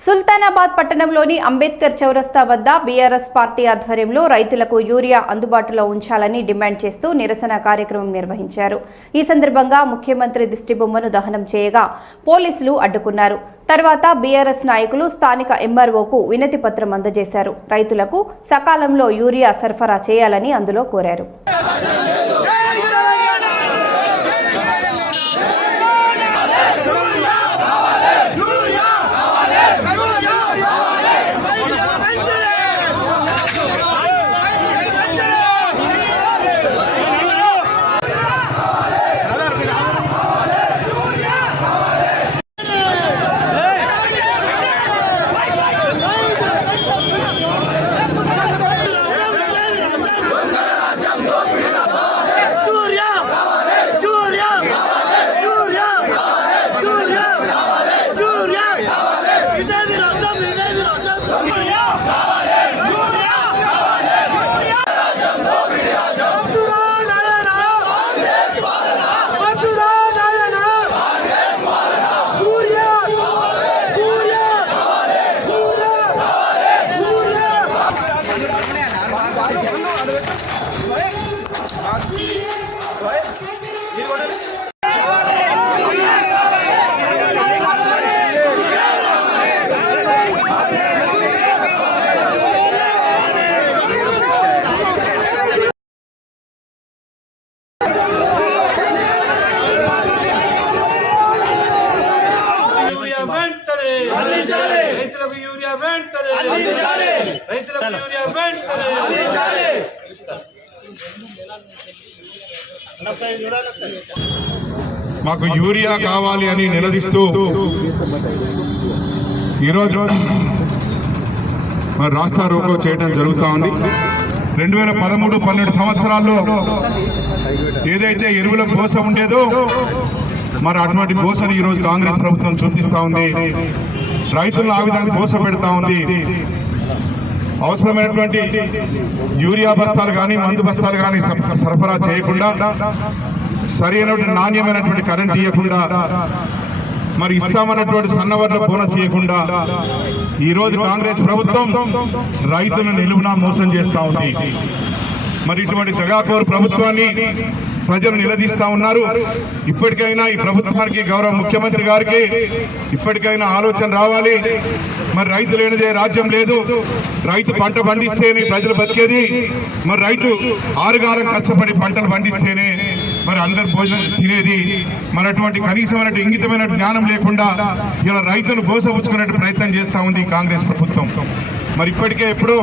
సుల్తానాబాద్ పట్టణంలోని అంబేద్కర్ చౌరస్తా వద్ద బీఆర్ఎస్ పార్టీ ఆధ్వర్యంలో రైతులకు యూరియా అందుబాటులో ఉంచాలని డిమాండ్ చేస్తూ నిరసన కార్యక్రమం నిర్వహించారు. ఈ సందర్భంగా ముఖ్యమంత్రి దిష్టిబొమ్మను దహనం చేయగా పోలీసులు అడ్డుకున్నారు. తర్వాత బీఆర్ఎస్ నాయకులు స్థానిక ఎంఆర్ఓకు వినతి పత్రం అందజేశారు. రైతులకు సకాలంలో యూరియా సరఫరా చేయాలని అందులో కోరారు. మీరు అర్థం ఇదే మీరు అర్థం యూరియా రైతులకు యూరియా వెంటనే రైతులకు యూరియా వెంటనే మాకు యూరియా కావాలి అని నిలదీస్తూ ఈరోజు మరి రాస్తా రోకో చేయడం జరుగుతూ ఉంది. రెండు వేల పదమూడు పన్నెండు సంవత్సరాల్లో ఏదైతే ఎరువుల కోస ఉండేదో మరి అటువంటి కోసను ఈరోజు కాంగ్రెస్ ప్రభుత్వం చూపిస్తా ఉంది. రైతులను ఆ విధంగా దోశ పెడతా ఉంది. అవసరమైనటువంటి యూరియా బస్తాలు కానీ మందు బస్తాలు కానీ సరఫరా చేయకుండా సరైనటువంటి నాణ్యమైనటువంటి కరెంట్ ఇవ్వకుండా మరి ఇస్తామన్నటువంటి సన్నవర్ల బోనస్ ఇవ్వకుండా ఈ రోజు కాంగ్రెస్ ప్రభుత్వం రైతులను నిలువునా మోసం చేస్తూ ఉంది. మరి ఇటువంటి తెగాకోరు ప్రభుత్వాన్ని ప్రజలు నిలదీస్తా ఉన్నారు. ఇప్పటికైనా ఈ ప్రభుత్వానికి గౌరవ ముఖ్యమంత్రి గారికి ఇప్పటికైనా ఆలోచన రావాలి. మరి రైతు లేనిదే రాజ్యం లేదు. రైతు పంట పండిస్తేనే ప్రజలు బతికేది. మరి రైతు ఆరుగారం కష్టపడి పంటలు పండిస్తేనే మరి అందరు భోజనం తినేది. మరి అటువంటి కనీసమైన ఇంగితమైన జ్ఞానం లేకుండా ఇలా రైతును గోసపుచ్చుకునే ప్రయత్నం చేస్తూ ఉంది కాంగ్రెస్ ప్రభుత్వం. మరి ఇప్పటికే ఎప్పుడు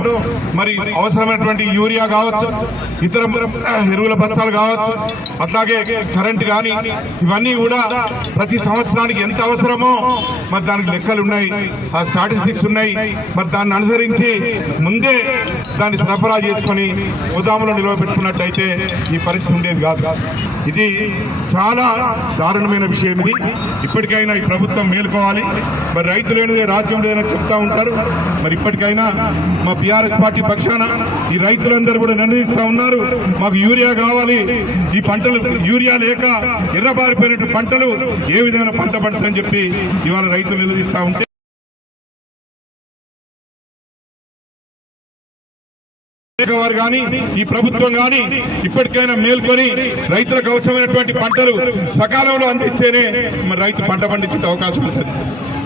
మరి అవసరమైనటువంటి యూరియా కావచ్చు ఇతర ఎరువుల బస్తాలు కావచ్చు అట్లాగే కరెంట్ కానీ ఇవన్నీ కూడా ప్రతి సంవత్సరానికి ఎంత అవసరమో మరి దానికి లెక్కలు ఉన్నాయి ఆ స్టాటిస్టిక్స్ ఉన్నాయి. మరి దాన్ని అనుసరించి ముందే దాన్ని సరఫరా చేసుకొని గోదాములో నిలవబెట్టుకున్నట్టయితే ఈ పరిస్థితి ఉండేది కాదు. ఇది చాలా దారుణమైన విషయం ఇది. ఇప్పటికైనా ఈ ప్రభుత్వం మేలుకోవాలి. మరి రైతు లేనిదే రాజ్యం లేదని చెప్తా ఉంటారు. మరి ఇప్పటికైనా మా బీఆర్ఎస్ పార్టీ పక్షాన ఈ రైతులందరూ కూడా నిర్ణయిస్తూ ఉన్నారు. మాకు యూరియా కావాలి. ఈ పంటలు యూరియా లేక ఎర్రబారిపోయినట్టు పంటలు ఏ విధమైన పంట పండుతుందని చెప్పి ఇవాళ రైతులు నిలదీస్తూ ఉంటే వారు కానీ ఈ ప్రభుత్వం కానీ ఇప్పటికైనా మేల్కొని రైతులకు అవసరమైనటువంటి పంటలు సకాలంలో అందిస్తేనే మరి రైతు పంట పండించే అవకాశం ఉంటుంది.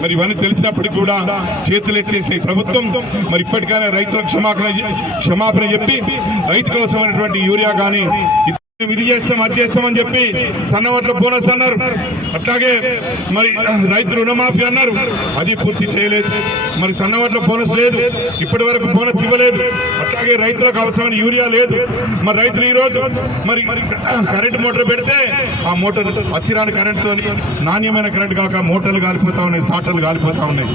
మరి ఇవన్నీ తెలిసినప్పటికీ కూడా చేతులు ఎత్తేసే ప్రభుత్వం మరి ఇప్పటికైనా రైతులకు క్షమాపణ క్షమాపణ చెప్పి రైతు కోసమైనటువంటి యూరియా కానీ ఇది చేస్తాం అది చేస్తామని చెప్పి సన్నవట్ల బోనస్ అన్నారు. అట్లాగే మరి రైతు రుణమాఫీ అన్నారు. అది పూర్తి చేయలేదు. మరి సన్నవట్ల బోనస్ లేదు. ఇప్పటి వరకు బోనస్ ఇవ్వలేదు. అట్లాగే రైతులకు అవసరమైన యూరియా లేదు. మరి రైతులు ఈరోజు మరి కరెంట్ మోటార్ పెడితే ఆ మోటార్ అచ్చిరాని కరెంట్తో నాణ్యమైన కరెంట్ కాక మోటార్లు కాలిపోతా ఉన్నాయి స్టార్టర్లు కాలిపోతా ఉన్నాయి.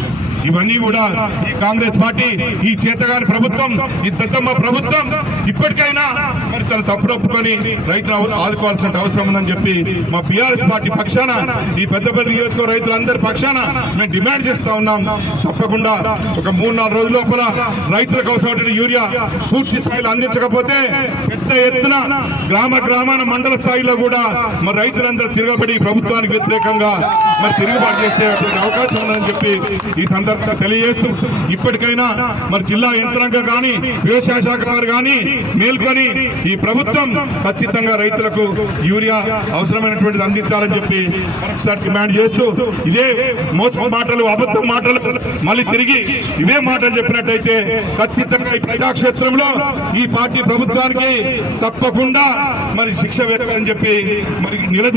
ఇవన్నీ కూడా ఈ కాంగ్రెస్ పార్టీ ఈ చేతగాని ప్రభుత్వం ఈ దత్తమ్మ ప్రభుత్వం ఇప్పటికైనా మరి తన తప్పుడొప్పుకొని రైతులు ఆదుకోవాల్సిన అవసరం ఉందని చెప్పి మా బీఆర్ఎస్ పార్టీ పక్షాన ఈ పెద్దపల్లి నియోజకవర్గ రైతులందరి పక్షాన మేము డిమాండ్ చేస్తా ఉన్నాం. తప్పకుండా ఒక మూడు నాలుగు రోజుల లోపల రైతులకు అవసరమైన యూరియా పూర్తి స్థాయిలో అందించకపోతే పెద్ద ఎత్తున గ్రామ గ్రామాన మండల స్థాయిలో కూడా మరి రైతులందరూ తిరగబడి ప్రభుత్వానికి వ్యతిరేకంగా మరి తిరుగుబాటు చేసే అవకాశం ఉందని చెప్పి ఈ సందర్భంగా తరఫున తెలియజేస్తూ ఇప్పటికైనా మరి జిల్లా యంత్రాంగం కానీ వ్యవసాయ శాఖ వారు కానీ మేల్కొని ఈ ప్రభుత్వం ఖచ్చితంగా రైతులకు యూరియా అవసరమైనటువంటిది అందించాలని చెప్పి మరొకసారి డిమాండ్ చేస్తూ ఇదే మోసం మాటలు అబద్ధం మాటలు మళ్ళీ తిరిగి ఇవే మాటలు చెప్పినట్టయితే ఖచ్చితంగా ఈ ప్రజాక్షేత్రంలో ఈ పార్టీ ప్రభుత్వానికి తప్పకుండా మరి శిక్ష వేస్తారని చెప్పి మరి నిలదీ